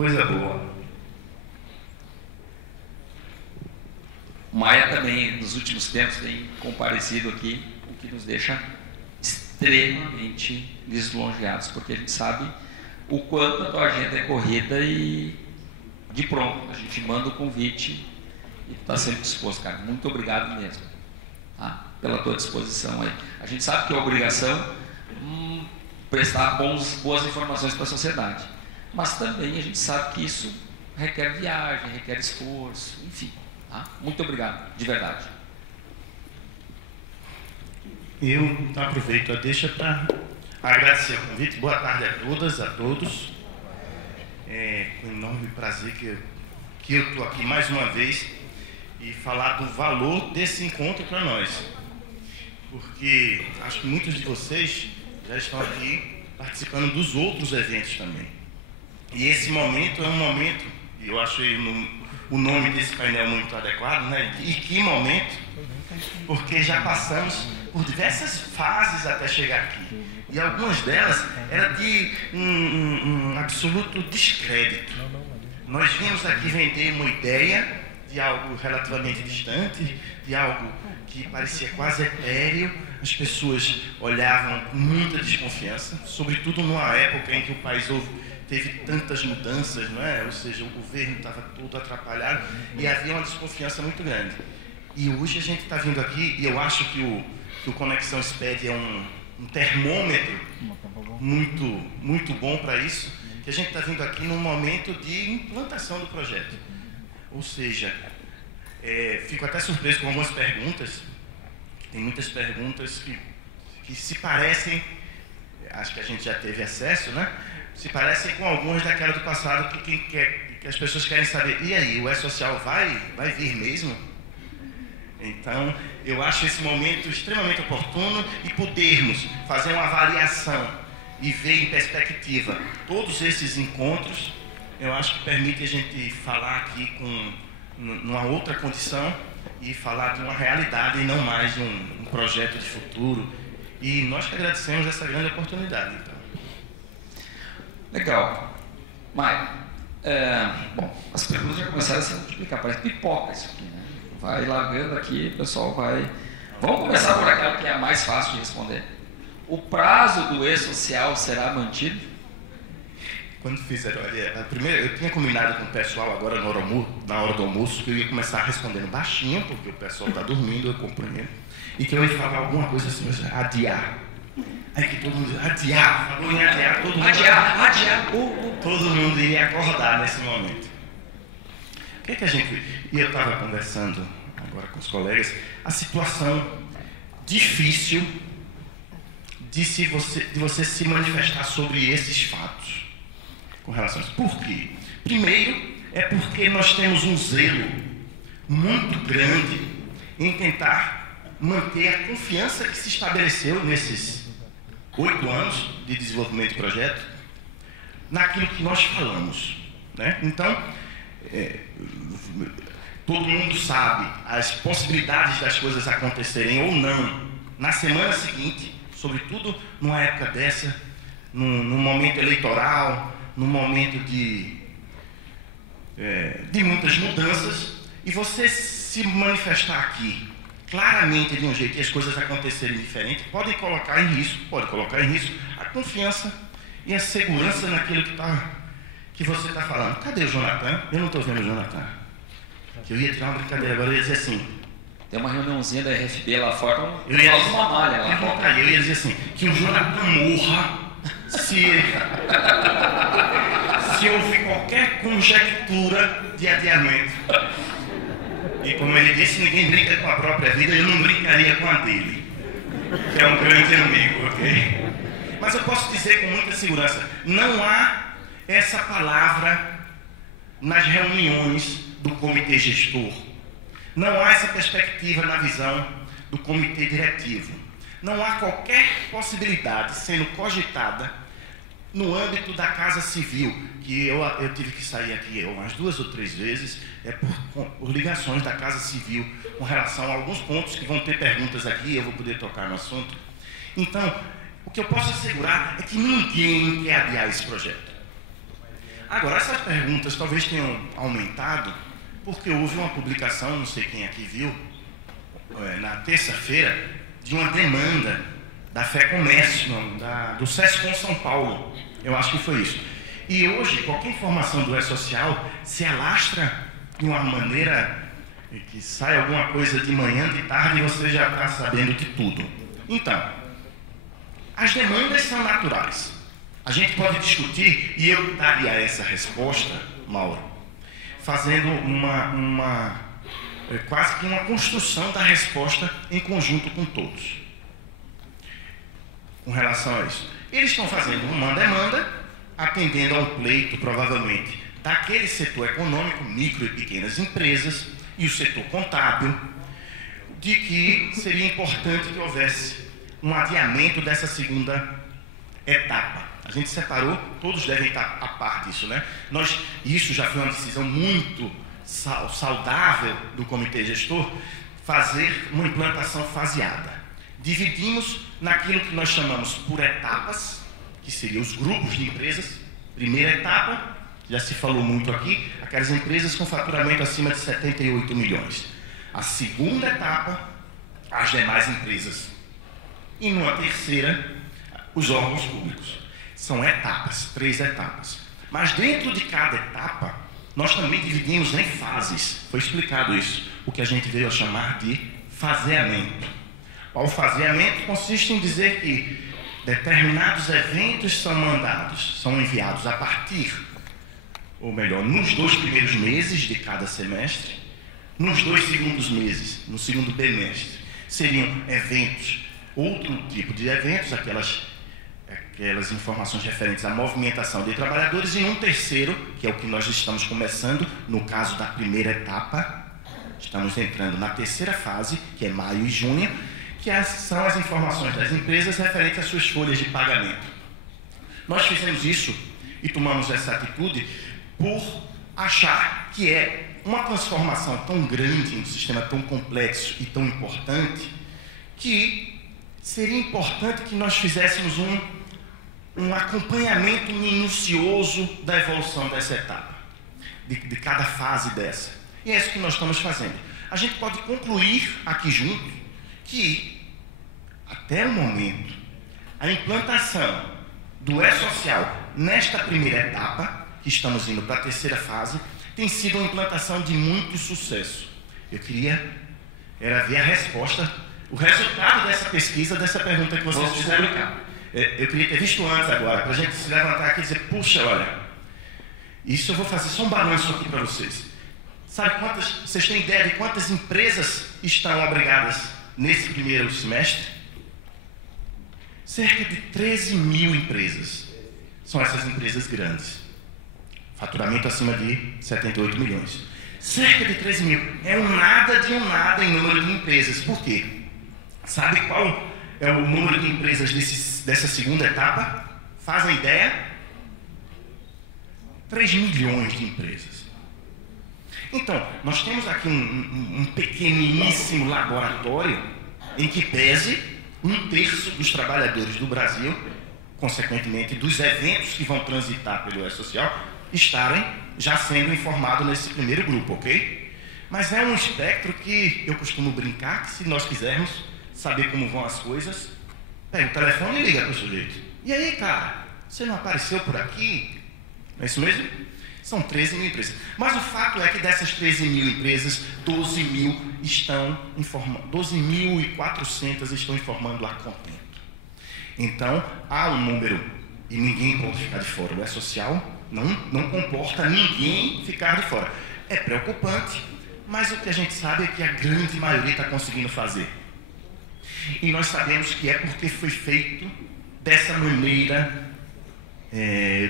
coisa boa. O Maia também, nos últimos tempos, tem comparecido aqui, o que nos deixa extremamente lisonjeados, porque a gente sabe o quanto a tua agenda é corrida e de pronto, a gente manda o convite e tu está sempre disposto, cara. Muito obrigado mesmo, tá? Pela tua disposição aí. A gente sabe que é obrigação prestar boas informações para a sociedade, mas também a gente sabe que isso requer viagem, requer esforço, enfim. Tá? Muito obrigado, de verdade. Eu aproveito a deixa para agradecer o convite. Boa tarde a todas, a todos. É com enorme prazer que eu estou aqui mais uma vez e falar do valor desse encontro para nós. Porque acho que muitos de vocês já estão aqui participando dos outros eventos também. E esse momento é um momento, eu acho o nome desse painel muito adequado, né? E que momento, porque já passamos por diversas fases até chegar aqui. E algumas delas eram de um absoluto descrédito. Nós viemos aqui vender uma ideia de algo relativamente distante, de algo que parecia quase etéreo. As pessoas olhavam com muita desconfiança, sobretudo numa época em que o país teve tantas mudanças, não é? Ou seja, o governo estava todo atrapalhado e havia uma desconfiança muito grande. E hoje a gente está vindo aqui, e eu acho que o Conexão SPED é um termômetro muito bom para isso, que a gente está vindo aqui num momento de implantação do projeto. Ou seja, fico até surpreso com algumas perguntas. Tem muitas perguntas que se parecem, acho que a gente já teve acesso, né? Se parecem com algumas daquela do passado que as pessoas querem saber. E aí, o E-Social vai vir mesmo? Então, eu acho esse momento extremamente oportuno e podermos fazer uma avaliação e ver em perspectiva todos esses encontros, eu acho que permite a gente falar aqui numa outra condição e falar de uma realidade e não mais de um projeto de futuro. E nós que agradecemos essa grande oportunidade. Então. Legal. Maia, bom, as perguntas já começaram a se multiplicar, parece pipoca isso aqui, né? Vai largando aqui, o pessoal vai... Vamos começar por aquela que é a mais fácil de responder. O prazo do E-Social será mantido? Quando fizeram... eu tinha combinado com o pessoal agora na hora do almoço que eu ia começar respondendo baixinho, porque o pessoal está dormindo, eu compreendo, e que eu ia falar alguma coisa assim, adiar. Aí que todo mundo adiar, falou em adiar, todo mundo... Adiar! Todo mundo iria acordar nesse momento. O que é que a gente... E eu estava conversando agora com os colegas, a situação difícil de você se manifestar sobre esses fatos com relação a isso. Por quê? Primeiro, é porque nós temos um zelo muito grande em tentar manter a confiança que se estabeleceu nesses 8 anos de desenvolvimento de projeto naquilo que nós falamos, né? Então, todo mundo sabe as possibilidades das coisas acontecerem ou não na semana seguinte, sobretudo numa época dessa, num momento eleitoral, num momento de muitas mudanças, e você se manifestar aqui claramente de um jeito e as coisas acontecerem diferente, pode colocar em risco a confiança e a segurança naquilo que você está falando. Cadê o Jonathan? Eu não estou vendo o Jonathan. Eu ia tirar uma brincadeira agora, eu ia dizer assim... Tem uma reuniãozinha da RFB lá fora, eu ia dizer, uma malha lá fora. Eu ia dizer assim, que o Jonathan morra se houver qualquer conjectura de adiamento. E como ele disse, ninguém brinca com a própria vida, eu não brincaria com a dele, que é um grande amigo, ok? Mas eu posso dizer com muita segurança, não há essa palavra nas reuniões do comitê gestor. Não há essa perspectiva na visão do comitê diretivo. Não há qualquer possibilidade sendo cogitada no âmbito da Casa Civil, que eu tive que sair aqui umas 2 ou 3 vezes, por ligações da Casa Civil com relação a alguns pontos que vão ter perguntas aqui, eu vou poder tocar no assunto. Então, o que eu posso assegurar é que ninguém quer adiar esse projeto. Agora, essas perguntas talvez tenham aumentado porque houve uma publicação, não sei quem aqui viu, na terça-feira, de uma demanda da Fé Comércio, do SESCOM São Paulo. Eu acho que foi isso. E hoje, qualquer informação do E-Social se alastra de uma maneira que sai alguma coisa de manhã, de tarde, e você já está sabendo de tudo. Então, as demandas são naturais. A gente pode discutir, e eu daria essa resposta, Mauro, fazendo quase que uma construção da resposta em conjunto com todos. Com relação a isso. Eles estão fazendo uma demanda, atendendo a um pleito, provavelmente, daquele setor econômico, micro e pequenas empresas, e o setor contábil, de que seria importante que houvesse um adiamento dessa segunda etapa. A gente separou, todos devem estar a par disso, né? Isso já foi uma decisão muito saudável do comitê gestor, fazer uma implantação faseada. Dividimos naquilo que nós chamamos por etapas, que seriam os grupos de empresas. Primeira etapa, já se falou muito aqui, aquelas empresas com faturamento acima de 78 milhões. A segunda etapa, as demais empresas. E numa terceira, os órgãos públicos. São etapas, 3 etapas. Mas dentro de cada etapa, nós também dividimos em fases. Foi explicado isso, o que a gente veio a chamar de faseamento. O faseamento consiste em dizer que determinados eventos são mandados, são enviados a partir, ou melhor, nos 2 primeiros meses de cada semestre, nos 2 segundos meses, no segundo bimestre, seriam eventos, outro tipo de eventos, aquelas informações referentes à movimentação de trabalhadores, e um terceiro, que é o que nós estamos começando, no caso da primeira etapa, estamos entrando na terceira fase, que é maio e junho, que são as informações das empresas referentes às suas folhas de pagamento. Nós fizemos isso e tomamos essa atitude por achar que é uma transformação tão grande, um sistema tão complexo e tão importante, que seria importante que nós fizéssemos um acompanhamento minucioso da evolução dessa etapa, de cada fase dessa. E é isso que nós estamos fazendo. A gente pode concluir aqui junto que, até o momento, a implantação do E-Social nesta primeira etapa, que estamos indo para a terceira fase, tem sido uma implantação de muito sucesso. Eu queria ver a resposta, o resultado dessa pesquisa, dessa pergunta que vocês fizeram. Eu queria ter visto antes agora, para a gente se levantar aqui e dizer, puxa, olha, isso eu vou fazer só um balanço aqui para vocês. Sabe vocês têm ideia de quantas empresas estão obrigadas nesse primeiro semestre? Cerca de 13 mil empresas. São essas empresas grandes. Faturamento acima de 78 milhões. Cerca de 13 mil. É um nada de um nada em número de empresas. Por quê? Sabe qual é o número de empresas dessa segunda etapa? Fazem ideia? 3 milhões de empresas. Então, nós temos aqui um pequeníssimo laboratório em que pese 1/3 dos trabalhadores do Brasil, consequentemente dos eventos que vão transitar pelo E-Social, estarem já sendo informados nesse primeiro grupo, ok? Mas é um espectro que eu costumo brincar que, se nós quisermos saber como vão as coisas, pega o telefone e liga para o sujeito. E aí, cara, você não apareceu por aqui? Não é isso mesmo? São 13 mil empresas. Mas o fato é que dessas 13 mil empresas, 12.400 estão informando a contento. Então, há um número, e ninguém pode ficar de fora. O E-Social não comporta ninguém ficar de fora. É preocupante, mas o que a gente sabe é que a grande maioria está conseguindo fazer. E nós sabemos que é porque foi feito dessa maneira,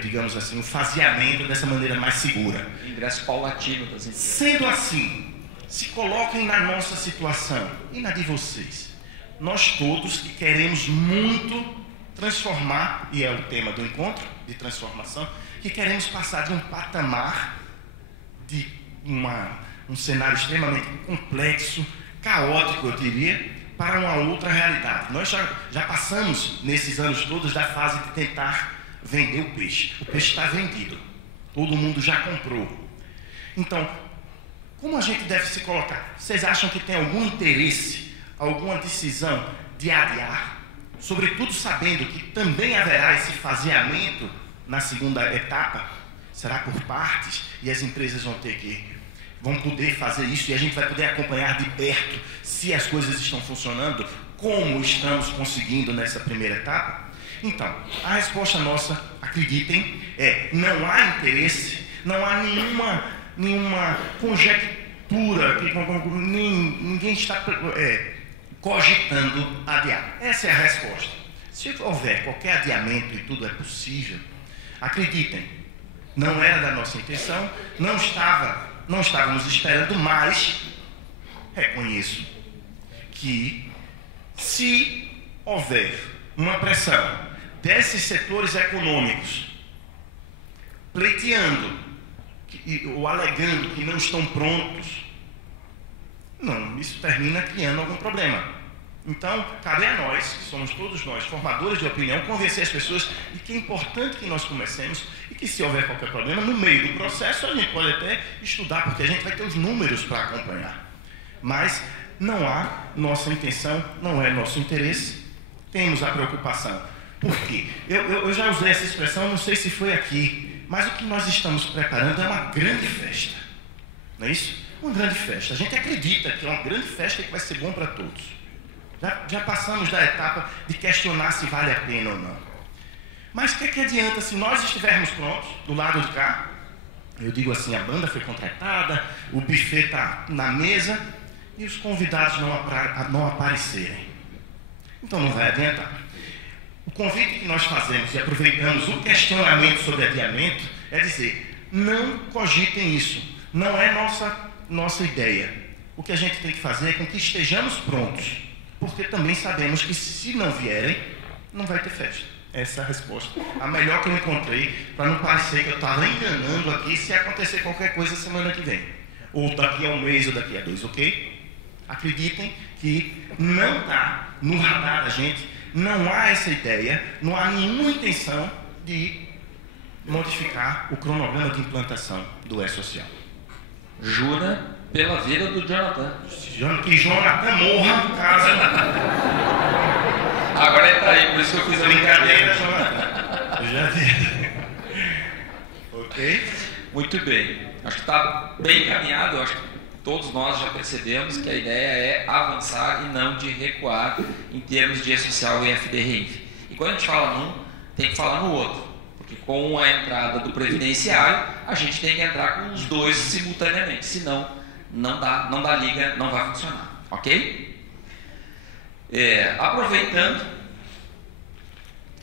digamos assim, o faseamento dessa maneira mais segura. Ingresso paulatino das empresas. Sendo assim, se coloquem na nossa situação e na de vocês. Nós todos que queremos muito transformar, e é o tema do encontro, de transformação, que queremos passar de um patamar de um cenário extremamente complexo, caótico, eu diria, para uma outra realidade. Nós já passamos, nesses anos todos, da fase de tentar vender o peixe. O peixe está vendido. Todo mundo já comprou. Então, como a gente deve se colocar? Vocês acham que tem algum interesse, alguma decisão de adiar? Sobretudo sabendo que também haverá esse faseamento na segunda etapa, será por partes, e as empresas vão poder fazer isso, e a gente vai poder acompanhar de perto se as coisas estão funcionando, como estamos conseguindo nessa primeira etapa. Então, a resposta nossa, acreditem, não há interesse, não há nenhuma conjectura, ninguém está cogitando adiar. Essa é a resposta. Se houver qualquer adiamento e tudo é possível, acreditem, não era da nossa intenção, não estávamos esperando, mas reconheço que se houver uma pressão desses setores econômicos pleiteando ou alegando que não estão prontos, isso termina criando algum problema. Então, cabe a nós, que somos todos nós, formadores de opinião, convencer as pessoas de que é importante que nós comecemos e que se houver qualquer problema, no meio do processo, a gente pode até estudar, porque a gente vai ter os números para acompanhar. Mas não há nossa intenção, não é nosso interesse, temos a preocupação. Por quê? Eu já usei essa expressão, não sei se foi aqui, mas o que nós estamos preparando é uma grande festa. Não é isso? Uma grande festa. A gente acredita que é uma grande festa e que vai ser bom para todos. Já passamos da etapa de questionar se vale a pena ou não. Mas o que adianta se nós estivermos prontos, do lado de cá? Eu digo assim, a banda foi contratada, o buffet está na mesa e os convidados não aparecerem. Então não vai adiantar. O convite que nós fazemos e aproveitamos o questionamento sobre adiamento é dizer, não cogitem isso, não é nossa ideia. O que a gente tem que fazer é com que estejamos prontos, porque também sabemos que se não vierem, não vai ter festa. Essa é a resposta. A melhor que eu encontrei, para não parecer que eu estava enganando aqui se acontecer qualquer coisa semana que vem. Ou daqui a um mês ou daqui a 2, ok? Acreditem que não está no radar da gente, não há essa ideia, não há nenhuma intenção de modificar o cronograma de implantação do E-Social. Jura pela vida do Jonathan. Que Jonathan morra, caso. Agora ele está aí, por isso que eu fiz a brincadeira, Jonathan. Eu já vi. Ok? Muito bem. Acho que está bem encaminhado. Acho que todos nós já percebemos que a ideia é avançar e não de recuar em termos de E-Social e FDRINF. E quando a gente fala num, tem que falar no outro. Porque com a entrada do previdenciário, a gente tem que entrar com os dois simultaneamente. Senão, não dá liga, não vai funcionar. Ok? Aproveitando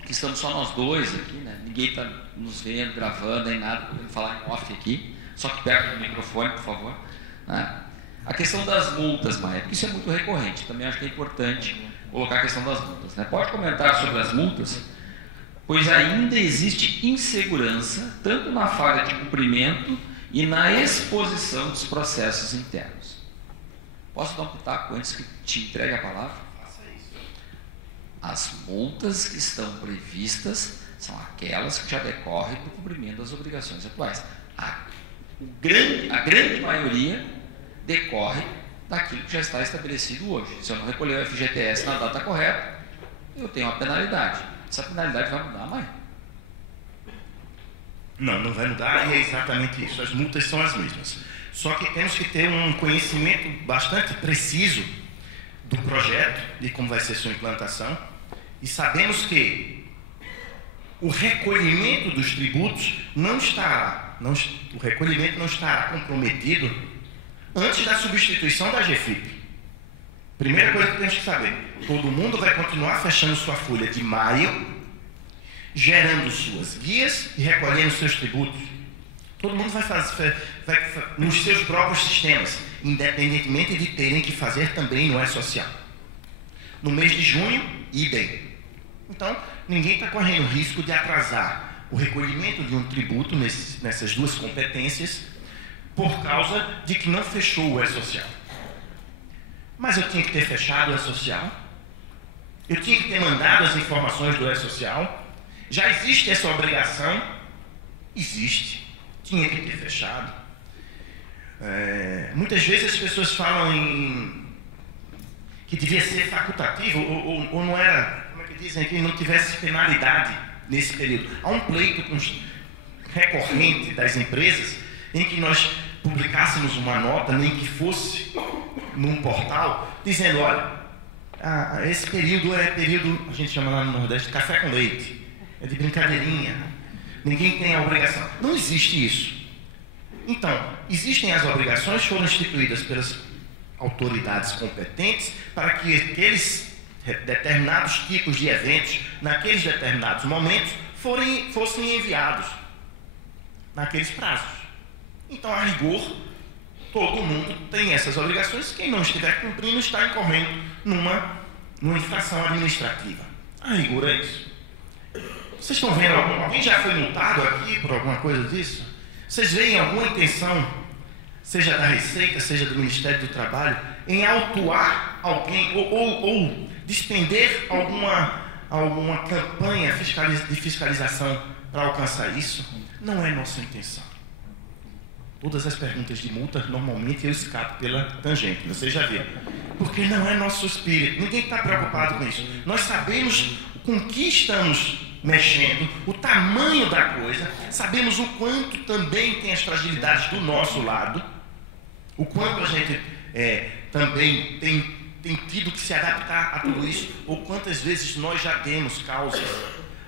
que estamos só nós dois aqui, né? Ninguém está nos vendo, gravando, nem nada, podemos falar em off aqui. Só que perto do microfone, por favor. Né? A questão das multas, Maia, isso é muito recorrente. Também acho que é importante colocar a questão das multas. Né? Pode comentar sobre as multas? Pois ainda existe insegurança, tanto na falha de cumprimento e na exposição dos processos internos. Posso dar um pitaco antes que te entregue a palavra? Faça isso. As multas que estão previstas são aquelas que já decorrem do cumprimento das obrigações atuais. A grande maioria decorre daquilo que já está estabelecido hoje. Se eu não recolher o FGTS na data correta, eu tenho uma penalidade. Essa penalidade vai mudar, mãe? Não vai mudar, e é exatamente isso. As multas são as mesmas. Só que temos que ter um conhecimento bastante preciso do projeto, de como vai ser sua implantação, e sabemos que o recolhimento dos tributos o recolhimento não estará comprometido antes da substituição da GFIP. Primeira coisa que temos que saber, todo mundo vai continuar fechando sua folha de maio, gerando suas guias e recolhendo seus tributos. Todo mundo vai fazer nos seus próprios sistemas, independentemente de terem que fazer também no E-Social. No mês de junho, idem. Então, ninguém está correndo risco de atrasar o recolhimento de um tributo nessas duas competências por causa de que não fechou o E-Social. Mas eu tinha que ter fechado o E-Social, eu tinha que ter mandado as informações do E-Social. Já existe essa obrigação? Existe. tinha que ter fechado. Muitas vezes as pessoas falam que devia ser facultativo, ou não era, como é que dizem, que não tivesse penalidade nesse período. Há um pleito recorrente das empresas em que nós publicássemos uma nota, nem que fosse num portal, dizendo, olha, esse período é período, a gente chama lá no Nordeste, café com leite, é de brincadeirinha, ninguém tem a obrigação. Não existe isso. Então, existem as obrigações, foram instituídas pelas autoridades competentes para que aqueles determinados tipos de eventos, naqueles determinados momentos, fossem enviados naqueles prazos. Então, a rigor, todo mundo tem essas obrigações. Quem não estiver cumprindo está incorrendo numa infração administrativa. A rigor é isso. Vocês estão vendo alguém já foi multado aqui por alguma coisa disso? Vocês veem alguma intenção, seja da Receita, seja do Ministério do Trabalho, em autuar alguém ou despender alguma campanha de fiscalização para alcançar isso? Não é nossa intenção. Todas as perguntas de multa, normalmente eu escapo pela tangente, vocês já viram. Porque não é nosso espírito, ninguém está preocupado com isso. Nós sabemos com que estamos mexendo, o tamanho da coisa, sabemos o quanto também tem as fragilidades do nosso lado, o quanto a gente também tem tido que se adaptar a tudo isso, ou quantas vezes nós já temos causas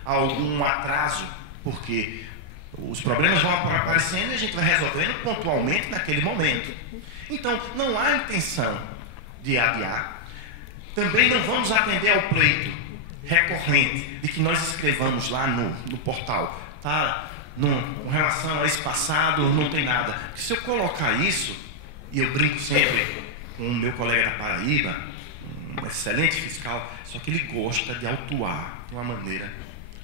a algum atraso, porque os problemas vão aparecendo e a gente vai resolvendo pontualmente naquele momento. Então, não há intenção de adiar. Também não vamos atender ao pleito recorrente de que nós escrevamos lá no portal, tá? Com relação a esse passado, não tem nada. Porque se eu colocar isso, e eu brinco sempre com o meu colega da Paraíba, um excelente fiscal, só que ele gosta de autuar de uma maneira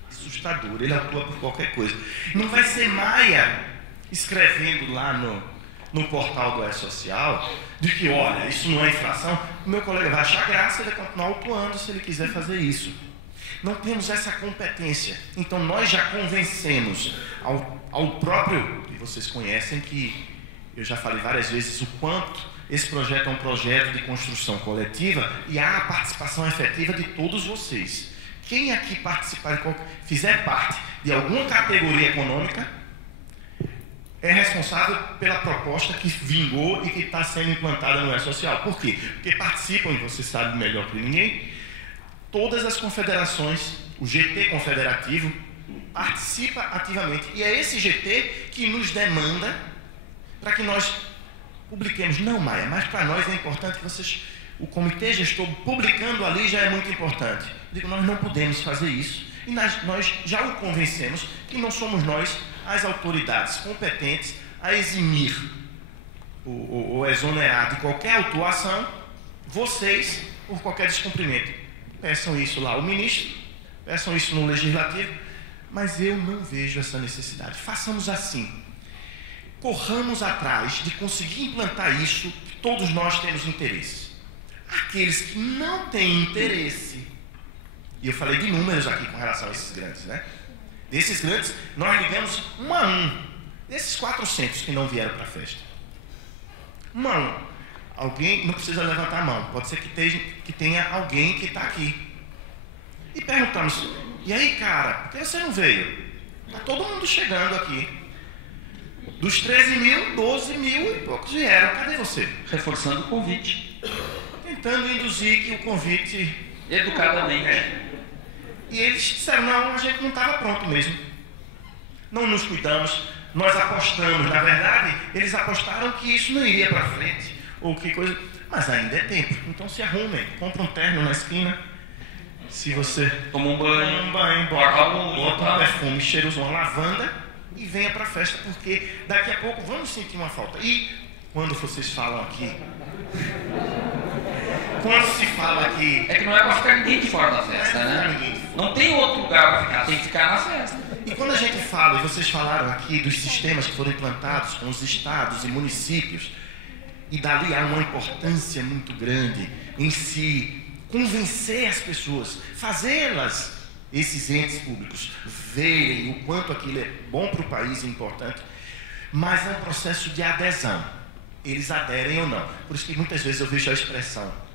assustadora, ele atua por qualquer coisa. Não vai ser Maia escrevendo lá no portal do E-Social de que, olha, isso não é infração. O meu colega vai achar graça, ele vai continuar autuando se ele quiser fazer isso. Não temos essa competência. Então nós já convencemos ao próprio, e vocês conhecem que eu já falei várias vezes o quanto esse projeto é um projeto de construção coletiva e há a participação efetiva de todos vocês. Quem aqui participar, fizer parte de alguma categoria econômica, é responsável pela proposta que vingou e que está sendo implantada no E-Social. Por quê? Porque participam, e você sabe melhor que ninguém, todas as confederações, o GT confederativo participa ativamente. E é esse GT que nos demanda para que nós publiquemos. Não, Maia, mas para nós é importante que vocês... O comitê gestor publicando ali já é muito importante. Digo, nós não podemos fazer isso. E nós já o convencemos que não somos nós as autoridades competentes a eximir ou exonerar de qualquer autuação vocês por qualquer descumprimento. Peçam isso lá ao ministro, peçam isso no legislativo, mas eu não vejo essa necessidade. Façamos assim. Corramos atrás de conseguir implantar isso que todos nós temos interesse. Aqueles que não têm interesse, e eu falei de números aqui com relação a esses grandes, né? Desses grandes, nós ligamos 1 a 1. Desses 400 que não vieram para a festa. 1 a 1. Alguém não precisa levantar a mão, pode ser que tenha alguém que está aqui. E perguntamos, e aí cara, por que você não veio? Está todo mundo chegando aqui. Dos 13 mil, 12 mil e poucos vieram, cadê você? Reforçando o convite. Tentando induzir que o convite... Educadamente. E eles disseram, não, a gente não estava pronto mesmo. Não nos cuidamos, nós apostamos. Na verdade, eles apostaram que isso não iria para frente. Ou que coisa... Mas ainda é tempo. Então se arrumem, compra um terno na esquina. Se você... Toma um banho, bota um perfume cheiroso, uma lavanda e venha para a festa, porque daqui a pouco vamos sentir uma falta. E quando vocês falam aqui... Quando se fala aqui... É que não é para ficar ninguém de fora da festa, né? Não tem outro lugar para ficar, tem que ficar na festa. E quando a gente fala, e vocês falaram aqui dos sistemas que foram implantados com os estados e municípios, e dali há uma importância muito grande em se convencer as pessoas, fazê-las, esses entes públicos, verem o quanto aquilo é bom para o país e importante. mas é um processo de adesão. Eles aderem ou não. Por isso que muitas vezes eu vejo a expressão.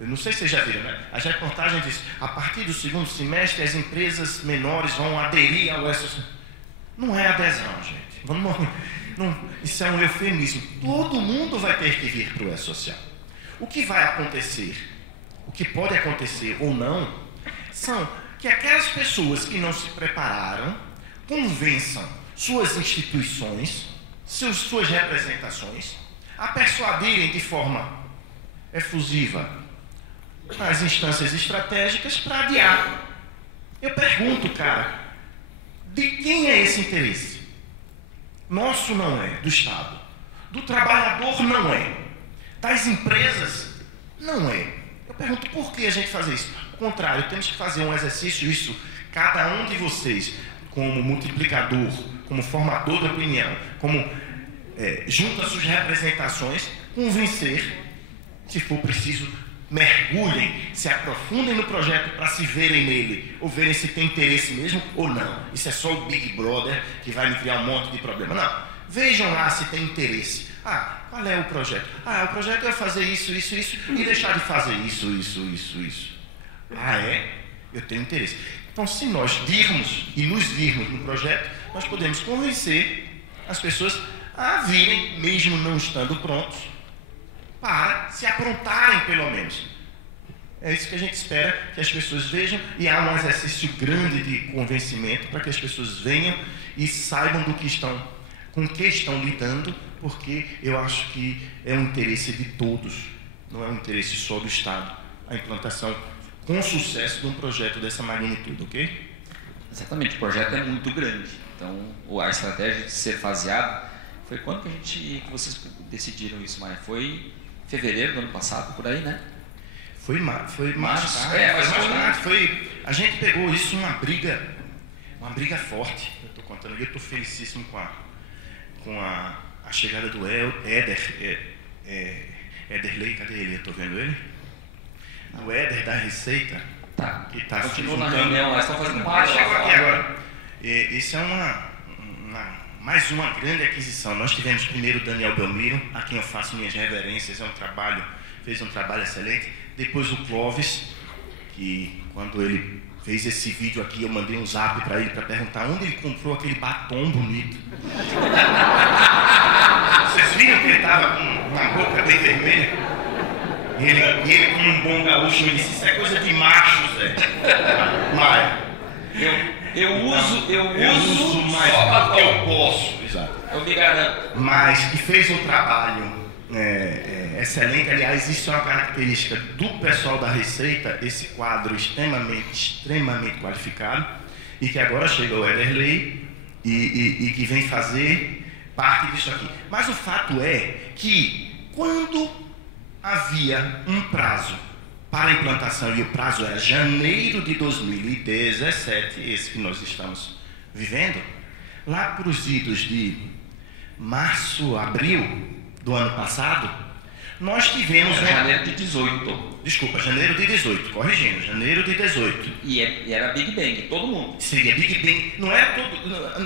Eu não sei se vocês já viram, né? A reportagem diz, a partir do segundo semestre as empresas menores vão aderir ao E-Social. Não é adesão, gente. Isso é um eufemismo. Todo mundo vai ter que vir para o E-Social. O que vai acontecer, o que pode acontecer ou não, são que aquelas pessoas que não se prepararam convençam suas instituições, suas representações, a persuadirem de forma efusiva as instâncias estratégicas para adiar. Eu pergunto, cara, de quem é esse interesse? Nosso não é, do Estado. Do trabalhador não é. Das empresas não é. Eu pergunto por que a gente faz isso? Ao contrário, temos que fazer um exercício, isso, cada um de vocês, como multiplicador, como formador de opinião, como junto às suas representações, convencer, se for preciso, mergulhem, se aprofundem no projeto para se verem nele, ou verem se tem interesse mesmo ou não. Isso é só o Big Brother que vai me criar um monte de problema. Não, vejam lá se tem interesse. Qual é o projeto? O projeto é fazer isso, isso, isso, e deixar de fazer isso, isso, isso, isso. Eu tenho interesse. Então, se nós virmos e nos virmos no projeto, nós podemos convencer as pessoas a virem, mesmo não estando prontos, para se aprontarem, pelo menos. É isso que a gente espera que as pessoas vejam, e há um exercício grande de convencimento para que as pessoas venham e saibam com que estão lidando, porque eu acho que é um interesse de todos, não é um interesse só do Estado, a implantação com sucesso de um projeto dessa magnitude, ok? Exatamente, o projeto é muito grande, então a estratégia de ser faseado, foi quando que vocês decidiram isso, Maia? Foi fevereiro do ano passado, por aí, né? Foi março. A gente pegou isso uma briga forte. Eu estou contando aqui, eu estou felicíssimo com a chegada do Ederley, cadê ele? Eu estou vendo ele? Do Éder da Receita, que está se juntando. Na reunião, eles estão fazendo parte. Chegou aqui agora. Isso é mais uma grande aquisição. Nós tivemos primeiro o Daniel Belmiro, a quem eu faço minhas reverências, fez um trabalho excelente. Depois o Clóvis, que quando ele fez esse vídeo aqui, eu mandei um zap para ele para perguntar onde ele comprou aquele batom bonito. Vocês viram que ele estava com uma boca bem vermelha? E ele, como um bom gaúcho, me disse, isso é coisa de macho, Zé. Maia. Eu uso mais do que eu posso. Exato. Eu me garanto. Mas que fez um trabalho excelente. Aliás, isso é uma característica do pessoal da Receita, esse quadro extremamente qualificado, e que agora chega o Ederley e que vem fazer parte disso aqui. Mas o fato é que quando havia um prazo para a implantação, e o prazo era janeiro de 2017, esse que nós estamos vivendo, lá para os idos de março, abril do ano passado, nós tivemos... Janeiro de 18. Desculpa, janeiro de 18, corrigindo, janeiro de 18. E era Big Bang, todo mundo. Seria Big Bang,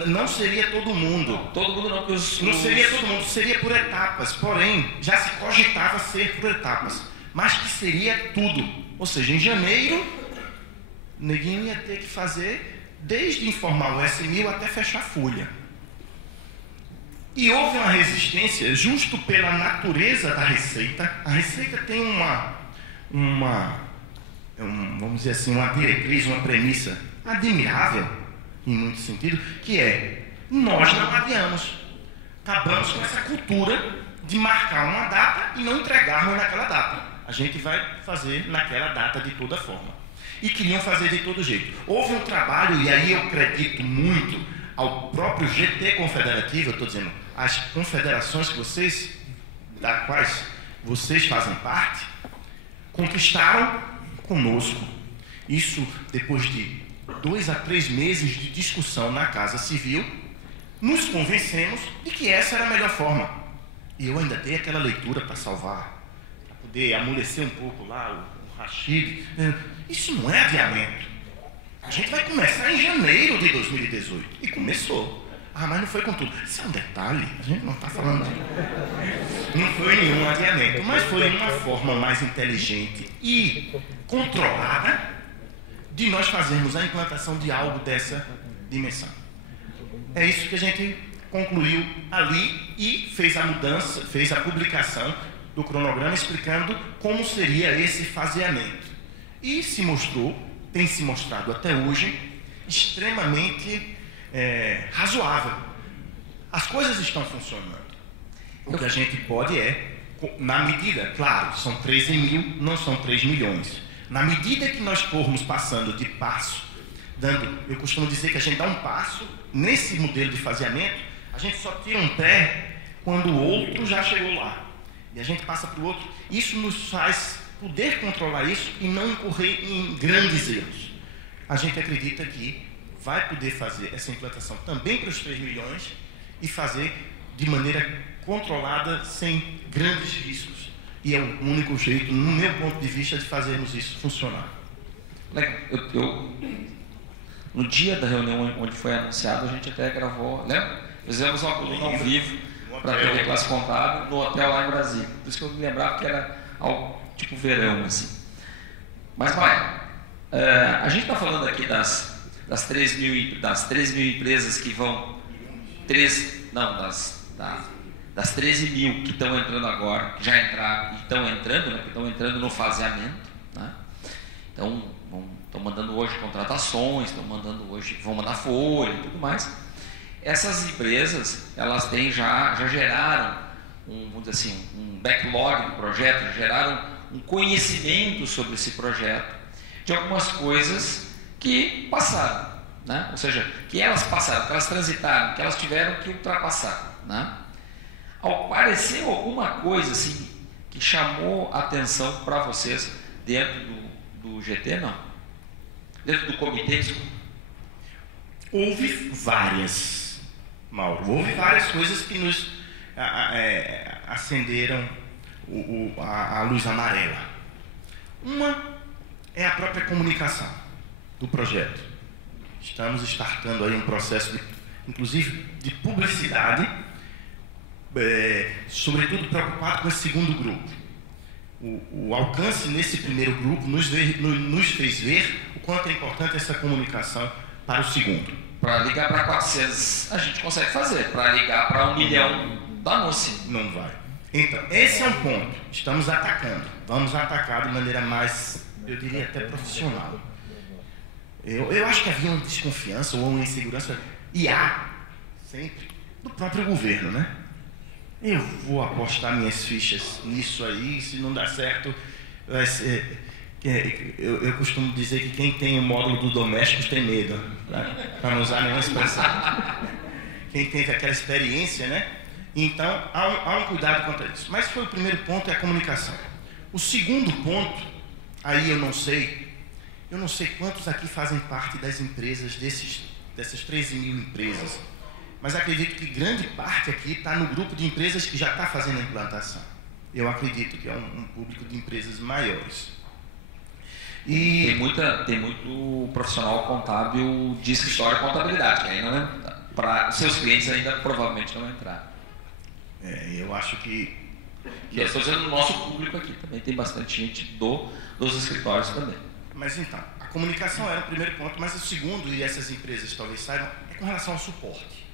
não seria todo mundo. Todo mundo não, não seria todo mundo, seria por etapas, porém, já se cogitava ser por etapas. Mas que seria tudo. Ou seja, em janeiro, o neguinho ia ter que fazer desde informar o S1000 até fechar a folha. E houve uma resistência, justo pela natureza da Receita. A Receita tem vamos dizer assim, uma diretriz, uma premissa admirável, em muito sentido, que é, nós não adiamos. Acabamos com essa cultura de marcar uma data e não entregarmos naquela data. A gente vai fazer naquela data de toda forma. E queriam fazer de todo jeito. Houve um trabalho, e aí eu acredito muito ao próprio GT Confederativo, eu estou dizendo, as confederações das quais vocês fazem parte, conquistaram conosco. Isso depois de 2 a 3 meses de discussão na Casa Civil, nos convencemos de que essa era a melhor forma. E eu ainda dei aquela leitura para salvar, poder amolecer um pouco lá o Rachid. Isso não é adiamento. A gente vai começar em janeiro de 2018. E começou. Ah, mas não foi com tudo. Isso é um detalhe, a gente não está falando. Não foi nenhum adiamento, mas foi uma forma mais inteligente e controlada de nós fazermos a implantação de algo dessa dimensão. É isso que a gente concluiu ali e fez a mudança, fez a publicação do cronograma explicando como seria esse faseamento. E se mostrou, tem se mostrado até hoje, extremamente razoável. As coisas estão funcionando. O que a gente pode na medida, claro, são 13 mil, não são 3 milhões. Na medida que nós formos passando de passo, eu costumo dizer que a gente dá um passo, nesse modelo de faseamento, a gente só tira um pé quando o outro já chegou lá. E a gente passa para o outro. Isso nos faz poder controlar isso e não incorrer em grandes erros. A gente acredita que vai poder fazer essa implantação também para os 3 milhões e fazer de maneira controlada, sem grandes riscos. E é o único jeito, no meu ponto de vista, de fazermos isso funcionar. No dia da reunião onde foi anunciado, a gente até gravou, lembra? Fizemos uma coluna ao vivo para a TV Classe Contábil no hotel lá em Brasília. Por isso que eu me lembrava que era algo tipo verão, assim. Mas, Maia, a gente está falando aqui das 3 mil empresas que vão... das 13 mil que estão entrando agora, que já entraram e estão entrando, né, que estão entrando no faseamento, né? Então, estão mandando hoje contratações, vão mandar folha e tudo mais. Essas empresas, elas têm já geraram vamos dizer assim, um backlog do projeto, já geraram um conhecimento sobre esse projeto, de algumas coisas que passaram, né? Ou seja, que elas passaram, que elas transitaram, que elas tiveram que ultrapassar, né? Apareceu alguma coisa assim que chamou a atenção para vocês dentro do GT, não? Dentro do comitê, desculpa. Houve várias, Mauro. Houve várias coisas que nos acenderam a luz amarela. Uma é a própria comunicação do projeto. Estamos startando aí um processo, inclusive, de publicidade, sobretudo preocupado com esse segundo grupo. O alcance nesse primeiro grupo nos fez ver o quanto é importante essa comunicação para o segundo. Para ligar para 400 a gente consegue fazer, para ligar para 1 milhão danou-se. Não vai. Então, esse é um ponto. Estamos atacando. Vamos atacar de maneira mais, eu diria até profissional. Eu acho que havia uma desconfiança ou uma insegurança, e há sempre, do próprio governo, né? Eu vou apostar minhas fichas nisso aí, se não dar certo, vai ser... Eu costumo dizer que quem tem o módulo do doméstico tem medo, para não usar nenhuma expressão. Quem tem aquela experiência, né? Então, há um cuidado quanto a isso. Mas foi o primeiro ponto, é a comunicação. O segundo ponto, aí eu não sei quantos aqui fazem parte das empresas, dessas 13 mil empresas, mas acredito que grande parte aqui está no grupo de empresas que já está fazendo a implantação. Eu acredito que é um público de empresas maiores. E tem muito profissional contábil de escritório de contabilidade, que ainda para os seus clientes ainda provavelmente não entraram. Eu acho que eu estou dizendo no nosso público aqui, também tem bastante gente dos escritórios também. Mas então, a comunicação era o primeiro ponto, mas o segundo, e essas empresas talvez saibam, é com relação ao suporte.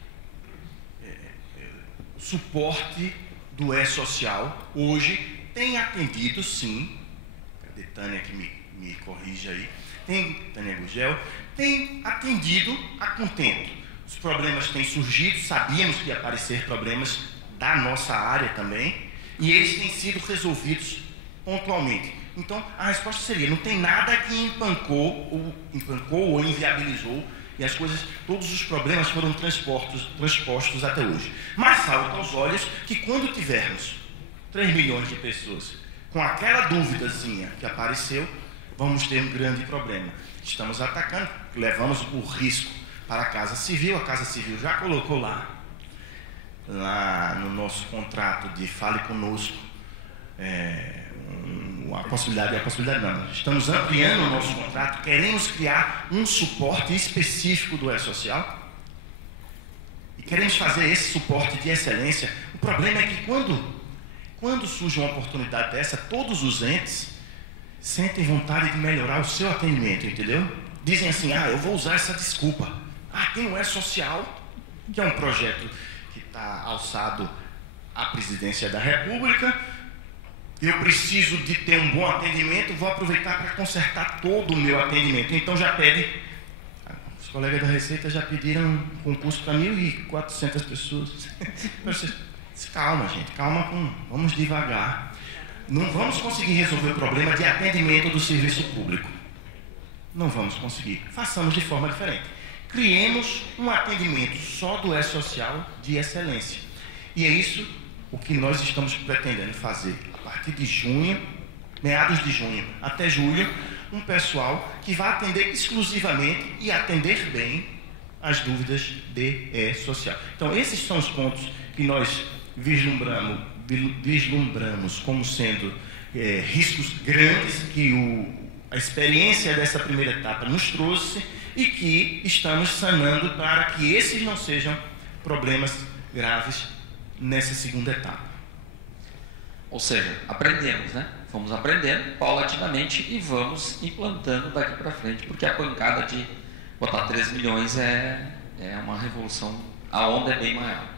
O suporte do E-Social hoje tem atendido, sim, cadê Tânia que me corrija aí, Tânia Gugel, tem atendido a contento. Os problemas têm surgido, sabíamos que ia aparecer problemas da nossa área também, e eles têm sido resolvidos pontualmente. Então, a resposta seria, não tem nada que empancou ou inviabilizou, e as coisas, todos os problemas foram transpostos até hoje. Mas salta aos olhos que quando tivermos 3 milhões de pessoas com aquela dúvidazinha que apareceu, vamos ter um grande problema. Estamos atacando, levamos o risco para a Casa Civil já colocou lá no nosso contrato de Fale Conosco, a possibilidade não, estamos ampliando o nosso contrato, queremos criar um suporte específico do E-Social, e queremos fazer esse suporte de excelência, o problema é que quando surge uma oportunidade dessa, todos os entes sentem vontade de melhorar o seu atendimento, entendeu? Dizem assim, eu vou usar essa desculpa. Tem o E-Social, que é um projeto que está alçado à presidência da República. Eu preciso de ter um bom atendimento, vou aproveitar para consertar todo o meu atendimento. Então já pede, os colegas da Receita já pediram um concurso para 1.400 pessoas. Calma, gente, vamos devagar. Não vamos conseguir resolver o problema de atendimento do serviço público. Não vamos conseguir. Façamos de forma diferente. Criemos um atendimento só do E-Social de excelência. E é isso o que nós estamos pretendendo fazer. A partir de junho, meados de junho até julho, um pessoal que vai atender exclusivamente e atender bem as dúvidas de E-Social. Então, esses são os pontos que nós vislumbramos como sendo riscos grandes que a experiência dessa primeira etapa nos trouxe e que estamos sanando para que esses não sejam problemas graves nessa segunda etapa. Ou seja, aprendemos, né? Vamos aprendendo paulatinamente e vamos implantando daqui para frente, porque a pancada de botar 3 milhões é uma revolução, a onda é bem maior.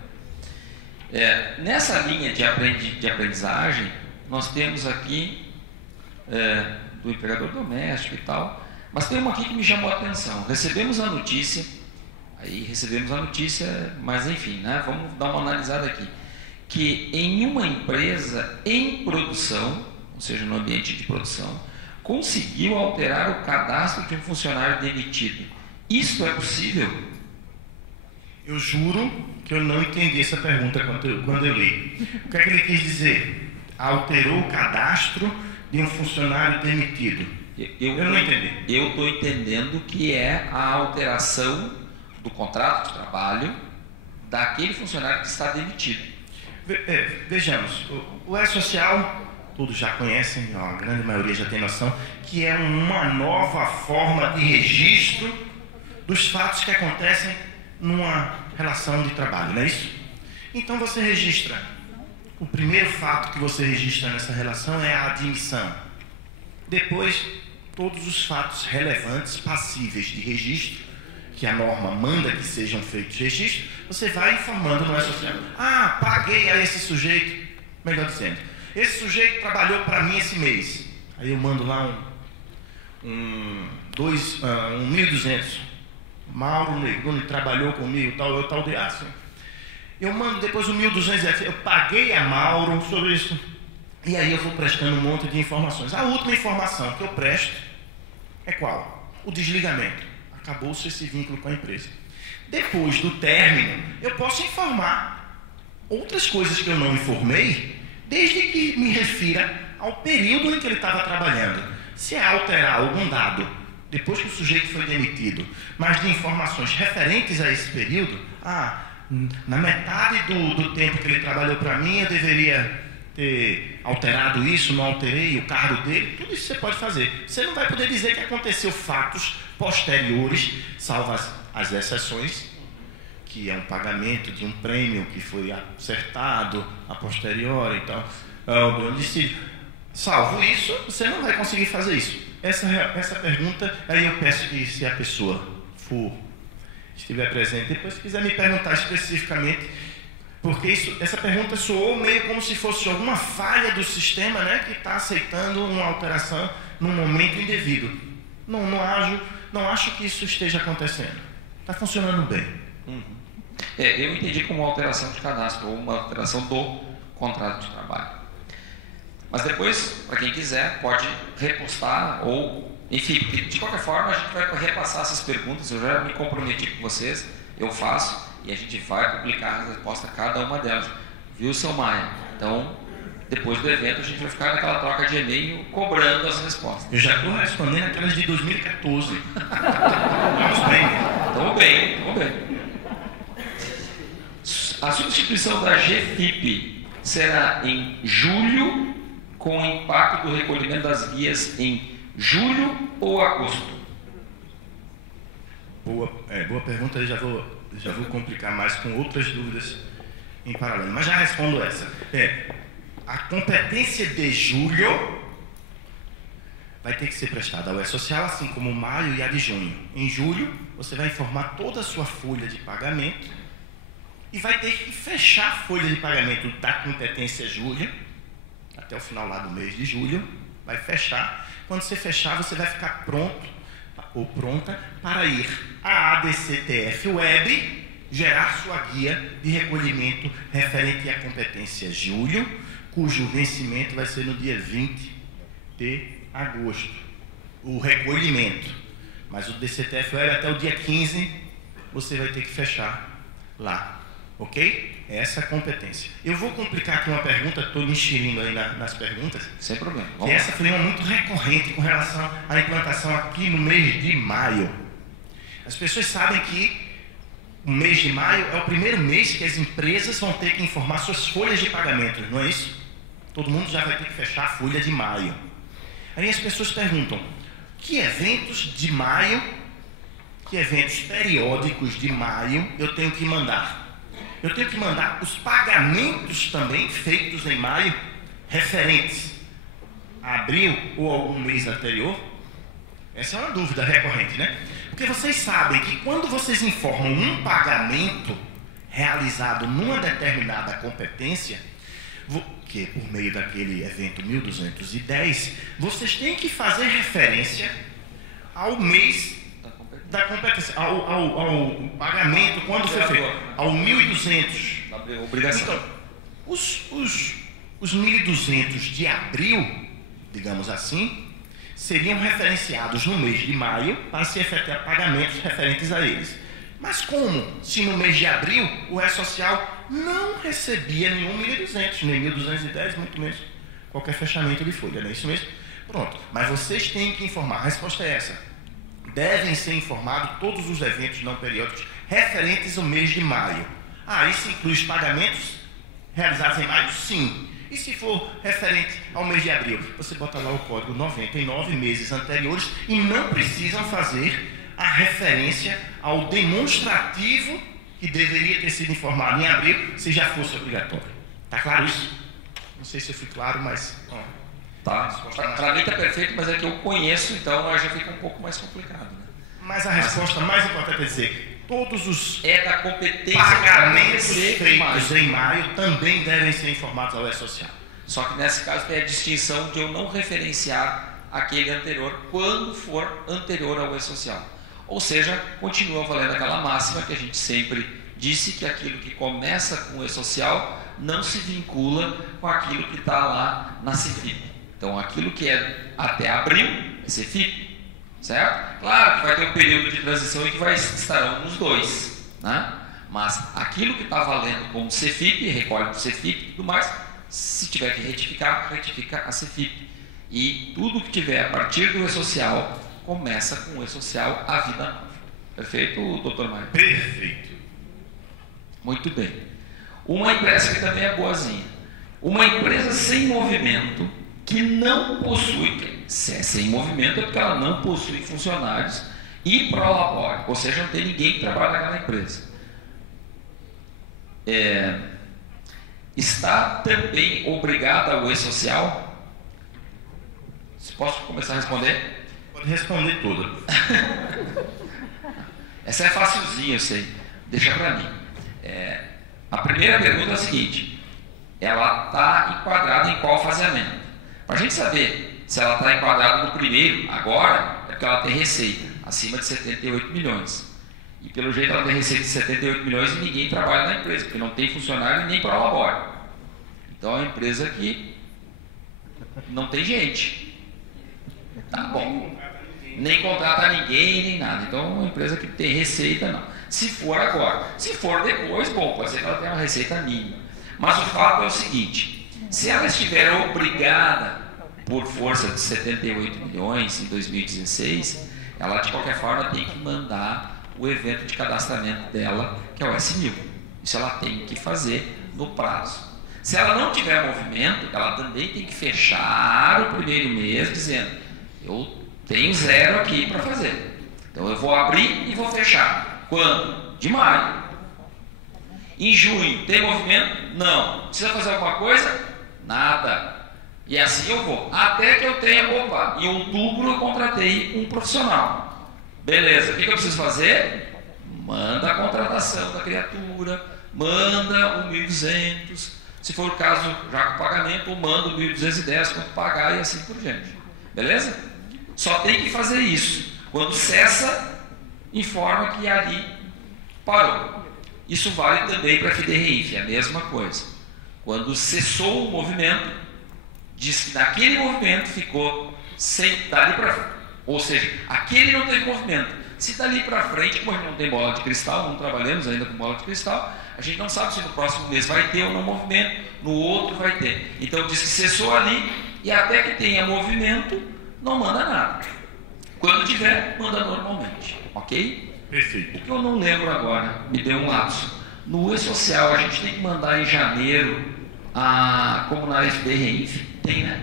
Nessa linha de aprendizagem, nós temos aqui do empregador doméstico e tal, mas tem uma aqui que me chamou a atenção. Recebemos a notícia, mas enfim, né, vamos dar uma analisada aqui, que em uma empresa em produção, ou seja, no ambiente de produção, conseguiu alterar o cadastro de um funcionário demitido. Isso é possível? Eu juro que eu não entendi essa pergunta quando eu li. O que é que ele quis dizer? Alterou o cadastro de um funcionário demitido. Eu não entendi. Eu estou entendendo que é a alteração do contrato de trabalho daquele funcionário que está demitido. Vejamos, o E-Social, todos já conhecem, a grande maioria já tem noção, que é uma nova forma de registro dos fatos que acontecem numa relação de trabalho, não é isso? Então você registra, o primeiro fato que você registra nessa relação é a admissão. Depois, todos os fatos relevantes, passíveis de registro, que a norma manda que sejam feitos registros, você vai informando no E-Social. Paguei a esse sujeito, melhor dizendo, esse sujeito trabalhou para mim esse mês. Aí eu mando lá um 1.200. Mauro Negroni trabalhou comigo, tal de assim. Eu mando depois o 1.200, eu paguei a Mauro sobre isso. E aí eu vou prestando um monte de informações. A última informação que eu presto é qual? O desligamento. Acabou-se esse vínculo com a empresa. Depois do término, eu posso informar outras coisas que eu não informei, desde que me refira ao período em que ele estava trabalhando. Se é alterar algum dado depois que o sujeito foi demitido, mas de informações referentes a esse período, na metade do tempo que ele trabalhou para mim, eu deveria ter alterado isso, não alterei o cargo dele, tudo isso você pode fazer. Você não vai poder dizer que aconteceu fatos posteriores, salvo as exceções, que é um pagamento de um prêmio que foi acertado a posteriori e tal, do homicídio. Salvo isso, você não vai conseguir fazer isso. Essa pergunta, aí eu peço que, se a pessoa estiver presente, depois se quiser me perguntar especificamente, porque essa pergunta soou meio como se fosse alguma falha do sistema, né, que está aceitando uma alteração num momento indevido. Não acho que isso esteja acontecendo. Está funcionando bem. Eu entendi como uma alteração de cadastro ou uma alteração do contrato de trabalho. Mas depois, para quem quiser, pode repostar ou, enfim, de qualquer forma a gente vai repassar essas perguntas. Eu já me comprometi com vocês, eu faço e a gente vai publicar a resposta a cada uma delas. Viu, seu Maia? Então, depois do evento, a gente vai ficar naquela troca de e-mail cobrando as respostas. Eu já estou respondendo aquelas de 2014. Vamos bem. Estamos bem. A substituição da GFIP será em julho, com o impacto do recolhimento das guias em julho ou agosto? Boa pergunta, eu já vou já vou complicar mais com outras dúvidas em paralelo, mas já respondo essa. A competência de julho vai ter que ser prestada ao E-Social, assim como maio e a de junho. Em julho, você vai informar toda a sua folha de pagamento e vai ter que fechar a folha de pagamento da competência julho, até o final lá do mês de julho, vai fechar. Quando você fechar, você vai ficar pronto ou pronta para ir à ADCTF Web, gerar sua guia de recolhimento referente à competência julho, cujo vencimento vai ser no dia 20 de agosto. O recolhimento. Mas o DCTF Web até o dia 15 você vai ter que fechar lá. Ok? Essa é a competência. Eu vou complicar aqui uma pergunta, estou me enxerindo aí nas perguntas. Sem problema. E essa foi uma muito recorrente com relação à implantação aqui no mês de maio. As pessoas sabem que o mês de maio é o primeiro mês que as empresas vão ter que informar suas folhas de pagamento, não é isso? Todo mundo já vai ter que fechar a folha de maio. Aí as pessoas perguntam, que eventos de maio, que eventos periódicos de maio eu tenho que mandar? Eu tenho que mandar os pagamentos também feitos em maio, referentes a abril ou algum mês anterior? Essa é uma dúvida recorrente, né? Porque vocês sabem que quando vocês informam um pagamento realizado numa determinada competência, que por meio daquele evento 1210, vocês têm que fazer referência ao mês da competência, ao pagamento, quando foi feito, ao 1.200. Então, os 1.200 de abril, digamos assim, seriam referenciados no mês de maio para se efetuar pagamentos referentes a eles. Mas como, se no mês de abril o E-Social não recebia nenhum 1.200, nem 1.210, muito menos qualquer fechamento de folha, não é isso mesmo? Pronto, mas vocês têm que informar, a resposta é essa. Devem ser informados todos os eventos não periódicos referentes ao mês de maio. Isso inclui os pagamentos realizados em maio? Sim. E se for referente ao mês de abril? Você bota lá o código 99 meses anteriores e não precisam fazer a referência ao demonstrativo que deveria ter sido informado em abril, se já fosse obrigatório. Está claro isso? Não sei se eu fui claro, mas... Tá. Para mim está perfeito, mas é que eu conheço, então já fica um pouco mais complicado. Né? Mas a resposta mais importante é dizer, todos os da competência pagamentos feitos em maio também devem ser informados ao E-Social. Só que nesse caso tem a distinção de eu não referenciar aquele anterior quando for anterior ao E-Social. Ou seja, continua valendo aquela máxima que a gente sempre disse, que aquilo que começa com o E-Social não se vincula com aquilo que está lá na CFIP. Então, aquilo que é até abril é CFIP, certo? Claro que vai ter um período de transição em que estarão nos dois, né? Mas aquilo que está valendo como CFIP, recolhe o CFIP e tudo mais, se tiver que retificar, retifica a CFIP. E tudo que tiver a partir do E-Social, começa com o E-Social a vida nova. Perfeito, doutor Maio? Perfeito. Muito bem. Uma empresa que também é boazinha. Uma empresa sem movimento, que não possui, se é sem movimento é porque ela não possui funcionários e prolabore, ou seja, não tem ninguém que trabalha naquela empresa. Está também obrigada ao E-Social? Posso começar a responder? Pode responder tudo. Essa é facilzinha, eu sei. Deixa para mim. A primeira pergunta é a seguinte: ela está enquadrada em qual faseamento? Para a gente saber se ela está enquadrada no primeiro, agora, é porque ela tem receita acima de 78 milhões. E pelo jeito ela tem receita de 78 milhões e ninguém trabalha na empresa, porque não tem funcionário e nem prolabora. Então é uma empresa que não tem gente. Tá bom. Nem contrata ninguém, nem nada. Então é uma empresa que tem receita, não. Se for agora. Se for depois, bom, pode ser que ela tenha uma receita mínima. Mas o fato é o seguinte: se ela estiver obrigada, por força de 78 milhões em 2016, ela de qualquer forma tem que mandar o evento de cadastramento dela, que é o S1000. Isso ela tem que fazer no prazo. Se ela não tiver movimento, ela também tem que fechar o primeiro mês dizendo: eu tenho 0 aqui para fazer. Então eu vou abrir e vou fechar. Quando? De maio. Em junho, tem movimento? Não. Precisa fazer alguma coisa? Nada. E assim eu vou. Até que eu tenha, opa, em outubro eu contratei um profissional. Beleza, o que eu preciso fazer? Manda a contratação da criatura, manda o 1.200, se for o caso, já com pagamento, ou manda o 1.210 quando pagar e assim por diante. Beleza? Só tem que fazer isso. Quando cessa, informa que ali parou. Isso vale também para a FDRIF, é a mesma coisa. Quando cessou o movimento, diz que naquele movimento ficou sem dali para frente. Ou seja, aquele não teve movimento. Se dali para frente, como a gente não tem bola de cristal, não trabalhamos ainda com bola de cristal, a gente não sabe se no próximo mês vai ter ou não movimento, no outro vai ter. Então diz que cessou ali e até que tenha movimento, não manda nada. Quando tiver, manda normalmente. Ok? Perfeito. O que eu não lembro agora, me deu um lapso. No E-Social, a gente tem que mandar em janeiro, como na FDRIF, tem, né?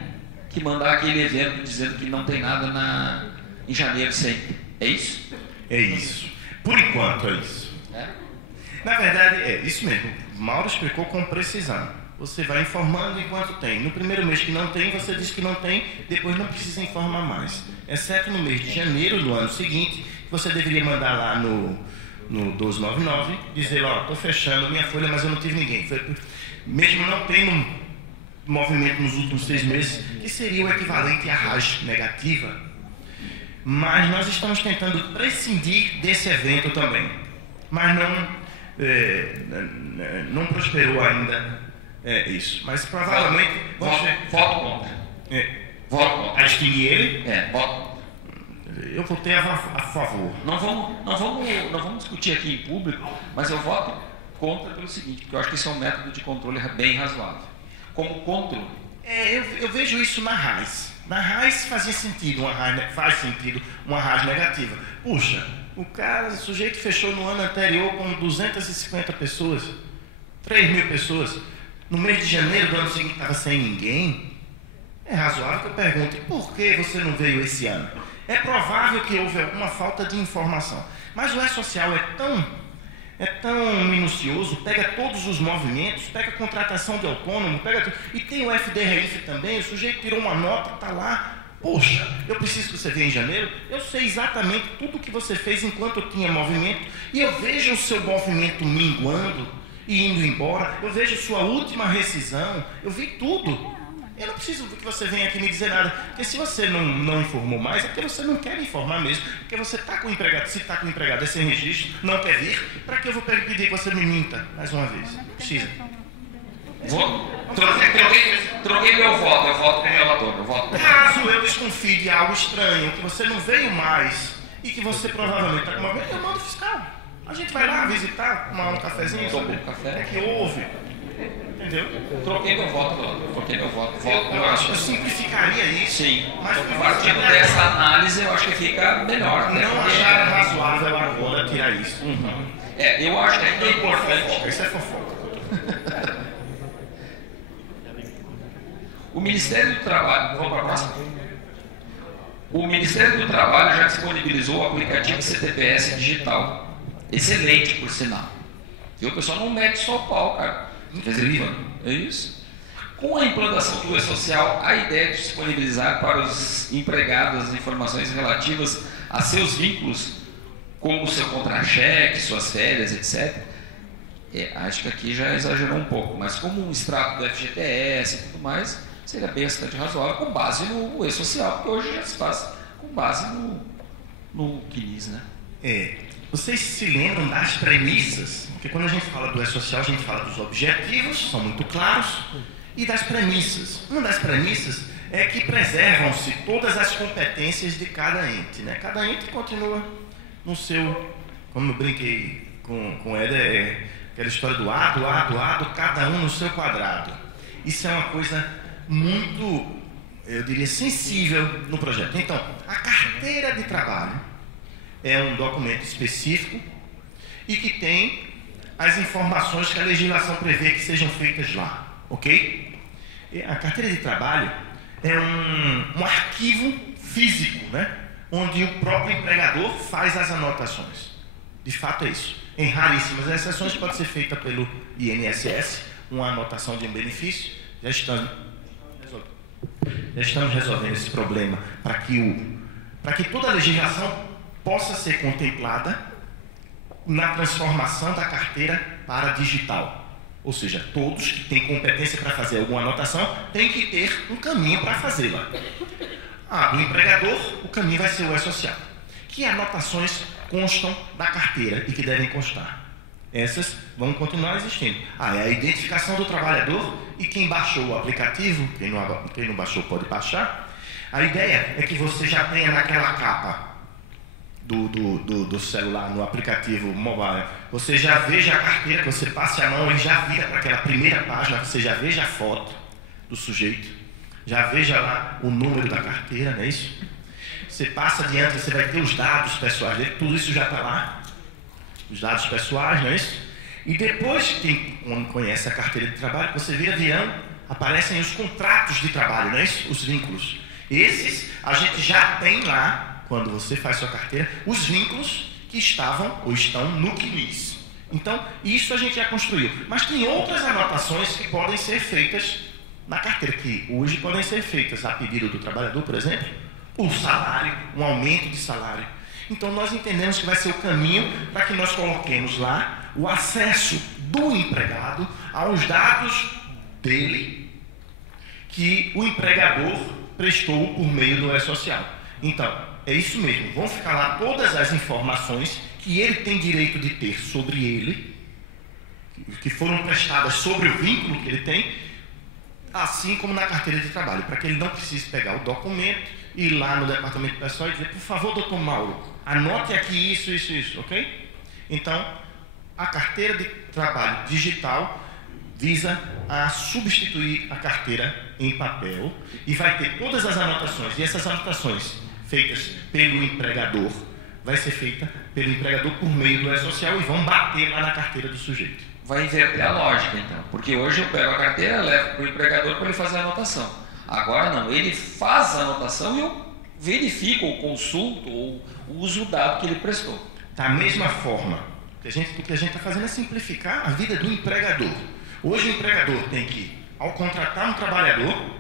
Que mandar aquele evento dizendo que não tem nada em janeiro sempre. É isso? É isso. Por enquanto é isso. É? Na verdade, é isso mesmo. Mauro explicou com precisão. Você vai informando enquanto tem. No primeiro mês que não tem, você diz que não tem, depois não precisa informar mais. Exceto no mês de janeiro do ano seguinte, você deveria mandar lá no 1299, dizer, ó, estou fechando minha folha, mas eu não tive ninguém. Mesmo não tendo movimento nos últimos 6 meses, que seria o equivalente à RAS negativa, mas nós estamos tentando prescindir desse evento também. Mas não prosperou ainda isso. Mas provavelmente... Voto contra. Voto contra. A extinguir ele? Voto contra. Eu votei a favor. Não vamos discutir aqui em público, mas eu voto contra pelo seguinte, porque eu acho que isso é um método de controle bem razoável. Como controle. Eu vejo isso na RAS. Na RAS faz sentido uma RAS negativa. Puxa, o sujeito fechou no ano anterior com 250 pessoas, 3.000 pessoas. No mês de janeiro do ano seguinte estava sem ninguém. É razoável que eu pergunte, por que você não veio esse ano? É provável que houve alguma falta de informação. Mas o E-Social é tão minucioso, pega todos os movimentos, pega a contratação de autônomo, e tem o FDRIF também, o sujeito tirou uma nota, está lá. Poxa, eu preciso que você venha em janeiro, eu sei exatamente tudo o que você fez enquanto eu tinha movimento, e eu vejo o seu movimento minguando e indo embora, eu vejo sua última rescisão, eu vi tudo. Eu não preciso que você venha aqui me dizer nada, porque se você não informou mais, é porque você não quer informar mesmo, porque você está com o empregado, se está com o empregado é sem registro, não quer vir, para que eu vou pedir que você me minta mais uma vez? Precisa. Troquei meu voto, eu voto com o relator. Caso eu desconfie de algo estranho, que você não veio mais, e que você provavelmente está com uma... Eu mando fiscal. A gente vai lá visitar, tomar um cafezinho, saber o que é que houve. Entendeu? Troquei meu voto. Eu simplificaria isso. Sim. Mas partindo dessa análise, eu acho que fica melhor. Não acharam razoável agora tirar isso. Eu acho que ainda é importante. Isso é fofoca. O Ministério do Trabalho, vamos para a próxima. O Ministério do Trabalho já disponibilizou o aplicativo CTPS digital. Excelente, por sinal. E o pessoal não mete só o pau, cara. Incrível. É isso. Com a implantação do E-Social, a ideia de disponibilizar para os empregados as informações relativas a seus vínculos, como o seu contra-cheque, suas férias, etc. Acho que aqui já exagerou um pouco, mas como um extrato do FGTS e tudo mais, seria bastante razoável com base no E-Social, porque hoje já se faz com base no CNIS, né? Vocês se lembram das premissas? Porque quando a gente fala do E-Social, a gente fala dos objetivos, são muito claros, e das premissas. Uma das premissas é que preservam-se todas as competências de cada ente, né? Cada ente continua no seu, como eu brinquei com o Éder, aquela história do A, cada um no seu quadrado. Isso é uma coisa muito, eu diria, sensível no projeto. Então, a carteira de trabalho é um documento específico e que tem as informações que a legislação prevê que sejam feitas lá, ok? E a carteira de trabalho é um arquivo físico, né? Onde o próprio empregador faz as anotações. De fato é isso. Em raríssimas exceções pode ser feita pelo INSS, uma anotação de um benefício. Já estamos resolvendo esse problema para que toda a legislação possa ser contemplada na transformação da carteira para digital. Ou seja, todos que têm competência para fazer alguma anotação têm que ter um caminho para fazê-la. Do empregador, o caminho vai ser o E-Social. Que anotações constam da carteira e que devem constar? Essas vão continuar existindo. É a identificação do trabalhador, e quem baixou o aplicativo, quem não baixou pode baixar. A ideia é que você já tenha naquela capa do celular, no aplicativo mobile, você já veja a carteira, que você passe a mão, ele já vira para aquela primeira página, você já veja a foto do sujeito, já veja lá o número da carteira, não é isso? Você passa adiante, você vai ter os dados pessoais dele, tudo isso já está lá, os dados pessoais, não é isso? E depois, quem conhece a carteira de trabalho, você vira virando, aparecem os contratos de trabalho, não é isso? Os vínculos. Esses a gente já tem lá, quando você faz sua carteira, os vínculos que estavam ou estão no CNIS. Então, isso a gente já construiu. Mas tem outras anotações que podem ser feitas na carteira, que hoje podem ser feitas a pedido do trabalhador, por exemplo, o salário, um aumento de salário. Então, nós entendemos que vai ser o caminho para que nós coloquemos lá o acesso do empregado aos dados dele que o empregador prestou por meio do E-Social. Então, é isso mesmo, vão ficar lá todas as informações que ele tem direito de ter sobre ele, que foram prestadas sobre o vínculo que ele tem, assim como na carteira de trabalho, para que ele não precise pegar o documento, ir lá no departamento pessoal e dizer, por favor, doutor Mauro, anote aqui isso, ok? Então, a carteira de trabalho digital visa a substituir a carteira em papel e vai ter todas as anotações, e essas anotações feitas pelo empregador, vai ser feita pelo empregador por meio do E-Social e vão bater lá na carteira do sujeito. Vai inverter a lógica, então. Porque hoje eu pego a carteira, levo para o empregador para ele fazer a anotação. Agora não, ele faz a anotação e eu verifico, ou consulto, ou uso o dado que ele prestou. Da mesma forma, o que a gente está fazendo é simplificar a vida do empregador. Hoje o empregador tem que, ao contratar um trabalhador,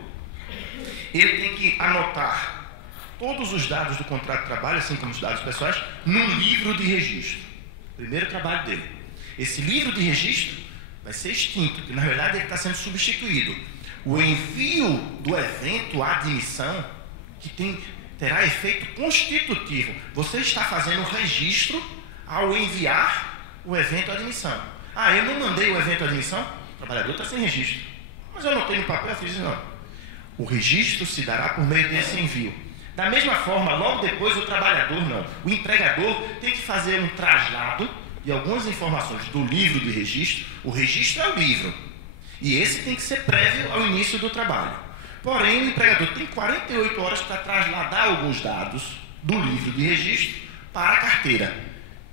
ele tem que anotar todos os dados do contrato de trabalho, assim como os dados pessoais, num livro de registro. Primeiro trabalho dele. Esse livro de registro vai ser extinto, porque na verdade ele está sendo substituído. O envio do evento à admissão, que terá efeito constitutivo. Você está fazendo o registro ao enviar o evento à admissão. Eu não mandei o evento à admissão? O trabalhador está sem registro. Mas eu anotei no papel, eu fiz não. O registro se dará por meio desse envio. Da mesma forma, logo depois o trabalhador não. O empregador tem que fazer um traslado de algumas informações do livro de registro. O registro é o livro. E esse tem que ser prévio ao início do trabalho. Porém, o empregador tem 48 horas para trasladar alguns dados do livro de registro para a carteira.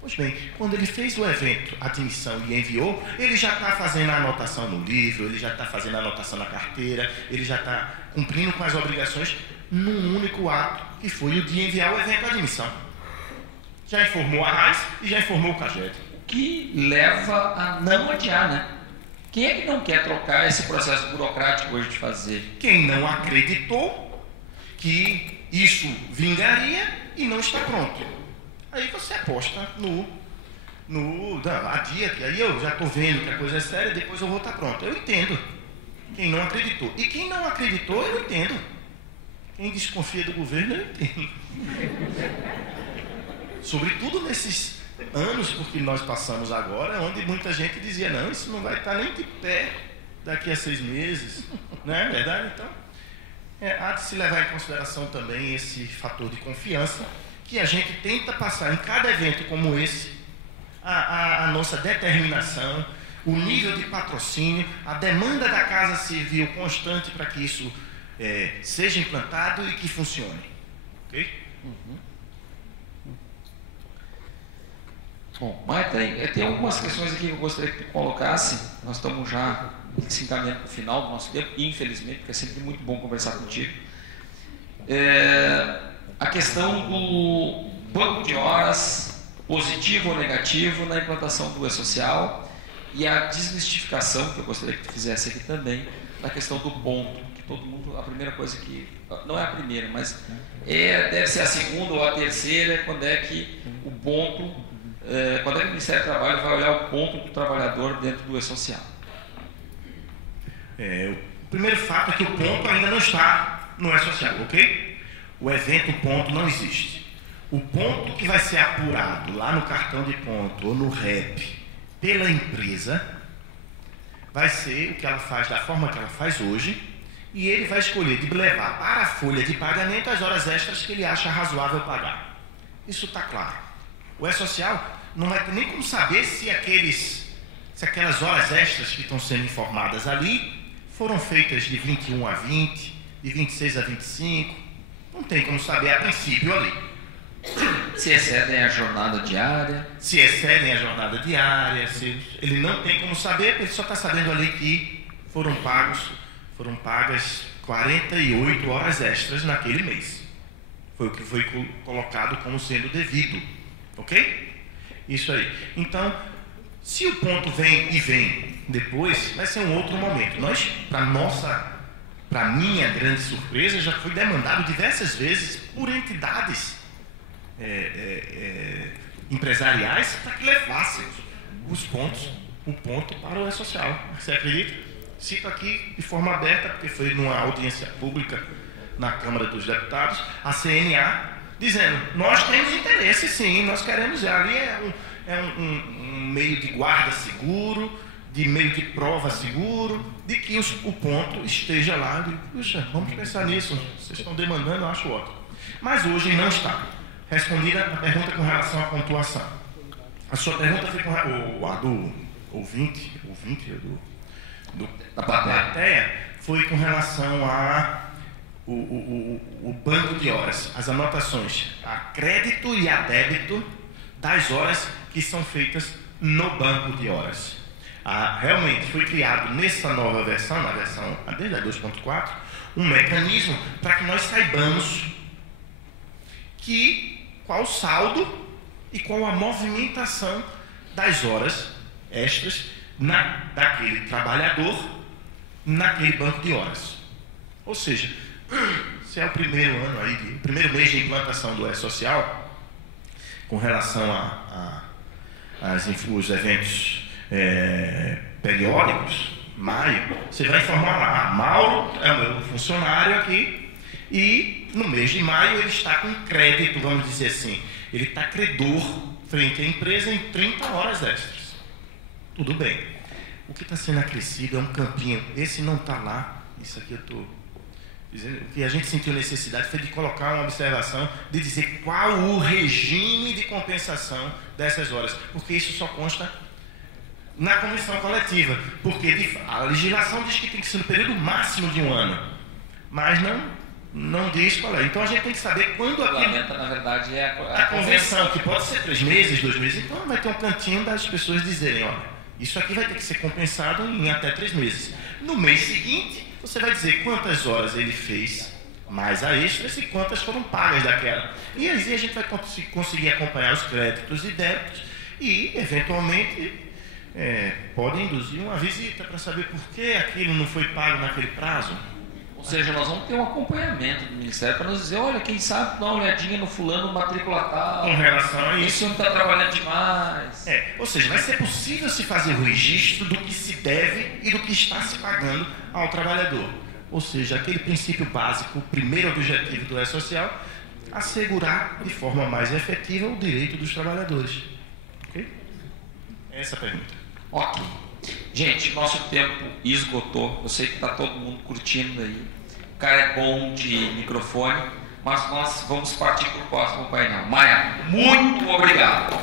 Pois bem, quando ele fez o evento, a admissão e enviou, ele já está fazendo a anotação no livro, ele já está fazendo a anotação na carteira, ele já está cumprindo com as obrigações num único ato, que foi o de enviar o evento à admissão. Já informou a RAIS e já informou o CAGED. Que leva a não adiar, né? Quem é que não quer trocar esse processo burocrático hoje de fazer? Quem não acreditou que isso vingaria e não está pronto. Aí você aposta adia, que aí eu já estou vendo que a coisa é séria, depois eu vou estar pronto. Eu entendo. Quem não acreditou. E quem não acreditou, eu entendo. Quem desconfia do governo, eu entendo. Sobretudo nesses anos porque nós passamos agora, onde muita gente dizia, não, isso não vai estar nem de pé daqui a 6 meses. Não é verdade? Então, há de se levar em consideração também esse fator de confiança que a gente tenta passar em cada evento como esse, a nossa determinação, o nível de patrocínio, a demanda da Casa Civil constante para que isso seja implantado e que funcione. Ok? Bom, mas tem algumas questões aqui que eu gostaria que tu colocasse. Nós estamos já se encaminhando para o final do nosso tempo, infelizmente, porque é sempre muito bom conversar contigo. A questão do banco de horas positivo ou negativo na implantação do E-Social e a desmistificação, que eu gostaria que tu fizesse aqui também, da questão do ponto, que todo mundo, a primeira coisa que, não é a primeira, mas deve ser a segunda ou a terceira, quando é que o ponto, quando é que o Ministério do Trabalho vai olhar o ponto do trabalhador dentro do E-Social? O primeiro fato é que o ponto ainda não está no E-Social, ok? O evento ponto não existe. O ponto que vai ser apurado lá no cartão de ponto ou no REP pela empresa vai ser o que ela faz da forma que ela faz hoje, e ele vai escolher de levar para a folha de pagamento as horas extras que ele acha razoável pagar. Isso está claro. O E-Social não vai ter nem como saber se aquelas horas extras que estão sendo informadas ali foram feitas de 21 a 20, de 26 a 25. Não tem como saber a princípio ali. Se excedem a jornada diária. Se excedem a jornada diária, ele não tem como saber, ele só está sabendo ali que foram pagas 48 horas extras naquele mês. Foi o que foi colocado como sendo devido, ok? Isso aí. Então, se o ponto vem depois, vai ser um outro momento. Nós, para minha grande surpresa, já foi demandado diversas vezes por entidades empresariais para que levassem o ponto para o E-Social. Você acredita? Cito aqui de forma aberta, porque foi numa audiência pública na Câmara dos Deputados, a CNA, dizendo: nós temos interesse sim, nós queremos, ali é um meio de guarda seguro, de meio de prova seguro, de que o ponto esteja lá. Puxa, vamos pensar nisso, vocês estão demandando, eu acho ótimo. Mas hoje não está. Respondida a pergunta com relação à pontuação. A sua pergunta foi com a do ouvinte da plateia, foi com relação o banco de horas, as anotações a crédito e a débito das horas que são feitas no banco de horas. Realmente foi criado nessa nova versão, na versão desde a 2.4, um mecanismo para que nós saibamos qual o saldo e qual a movimentação das horas extras daquele trabalhador naquele banco de horas. Ou seja, se é o primeiro ano aí, o primeiro mês de implantação do E-Social, com relação aos eventos periódicos, maio, você vai informar lá: Mauro é o meu funcionário aqui, e no mês de maio ele está com crédito, vamos dizer assim, ele está credor frente à empresa em 30 horas extras. Tudo bem. O que está sendo acrescido é um campinho. Esse não está lá. Isso aqui eu estou dizendo. O que a gente sentiu necessidade foi de colocar uma observação, de dizer qual o regime de compensação dessas horas, porque isso só consta na comissão coletiva, porque a legislação diz que tem que ser no período máximo de um ano, mas não diz qual é. Então a gente tem que saber quando na verdade, é a convenção, que pode ser 3 meses, 2 meses. Então vai ter um cantinho das pessoas dizerem: olha, isso aqui vai ter que ser compensado em até 3 meses. No mês seguinte, você vai dizer quantas horas ele fez mais a extras e quantas foram pagas daquela. E aí a gente vai conseguir acompanhar os créditos e débitos e, eventualmente, pode induzir uma visita para saber por que aquilo não foi pago naquele prazo. Ou seja, nós vamos ter um acompanhamento do Ministério para nos dizer: olha, quem sabe dá uma olhadinha no fulano matrícula tal. Com relação a isso. Esse homem está trabalhando demais. Ou seja, vai ser possível se fazer o registro do que se deve e do que está se pagando ao trabalhador. Ou seja, aquele princípio básico, o primeiro objetivo do E-Social, assegurar de forma mais efetiva o direito dos trabalhadores. Ok? Essa é a pergunta. Ok. Gente, nosso tempo esgotou. Eu sei que está todo mundo curtindo aí. O cara é bom de microfone, mas nós vamos partir para o próximo painel. Maia, muito obrigado.